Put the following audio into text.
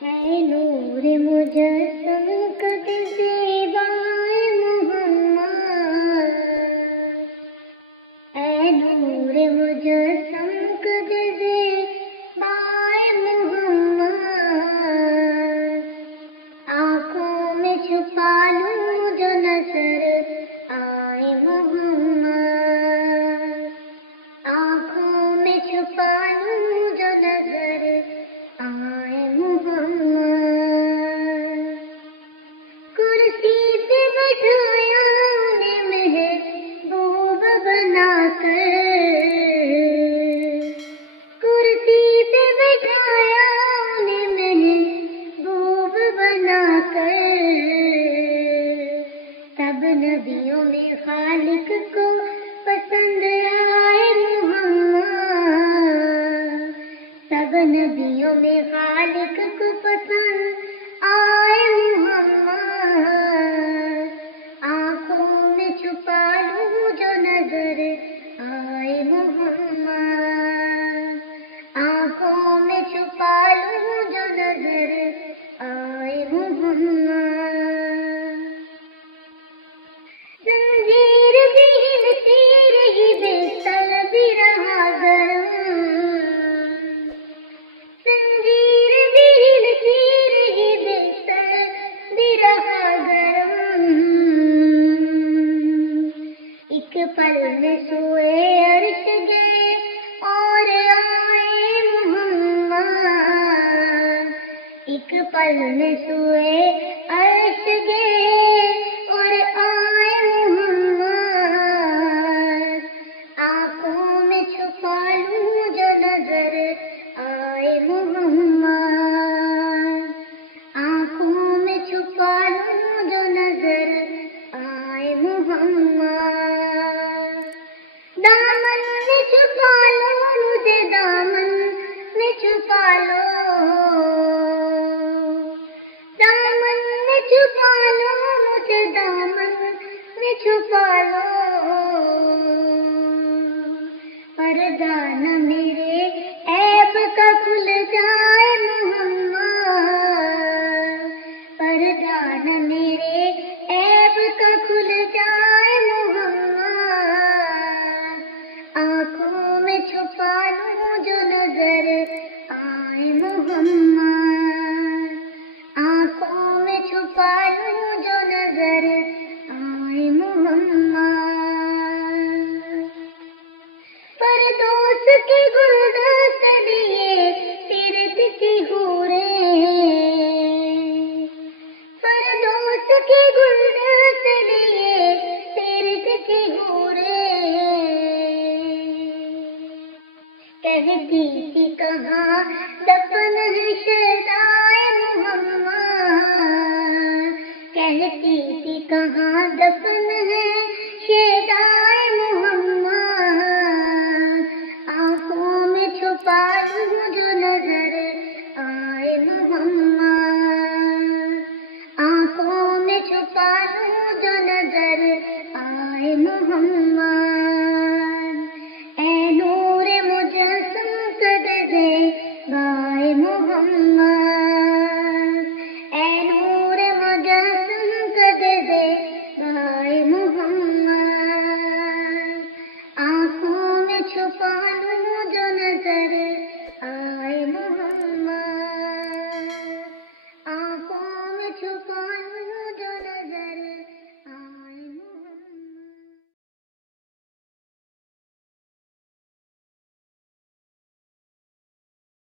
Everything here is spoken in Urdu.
اے نور مجسم قد زیبائے محمد، اے نور مجسم قد زیبائے محمد، آنکھوں میں چھپا لوں جو نظر آئے محمد، آنکھوں میں چھپا لوں جو نظر آئے محمد، کرسی پہ بٹھایا انہیں محبوب بنا کر، کرسی پہ بٹھایا انہیں محبوب بنا کر، سب نبیوں میں خالق کو پسند آئے محمد، سب نبیوں میں خالق کو پسند آئے محمد، آنکھوں میں چھپا لوں جو نظر آئے محمد، آنکھوں میں چھپا لوں جو نظر آئے محمد، زنجیر بھی ہلتی رہی بستر بھی رہا گرم، زنجیر بھی ہلتی رہی بستر بھی رہا گرم، ایک پل میں سوئے عرش گئے اور آئے محمد، ایک پل میں سوئے عرش گئے اور آئے محمد، آنکھوں میں چھپا لوں جو نظر آئے محمد، آنکھوں میں چھپا لوں جو نظر آئے محمد، دامن میں چھپا لو مجھے، دامن میں چھپا لو، دامن میں چھپا لو مجھے، دامن میں چھپا لو، پردہ نہ میرے عیب کا کھل جائے محمد، پردہ نہ میرے عیب کا کھل جائے محمد، آنکھوں میں چھپا لوں جو نظر آئے محمد، آنکھوں میں چھپا لوں جو نظر آئے محمد، پردوس کے گلدست لیے تیرت کی حوریں، پردوس کے گلدست لیے تیرت کی حوریں، کہتی تھی کہاں دفع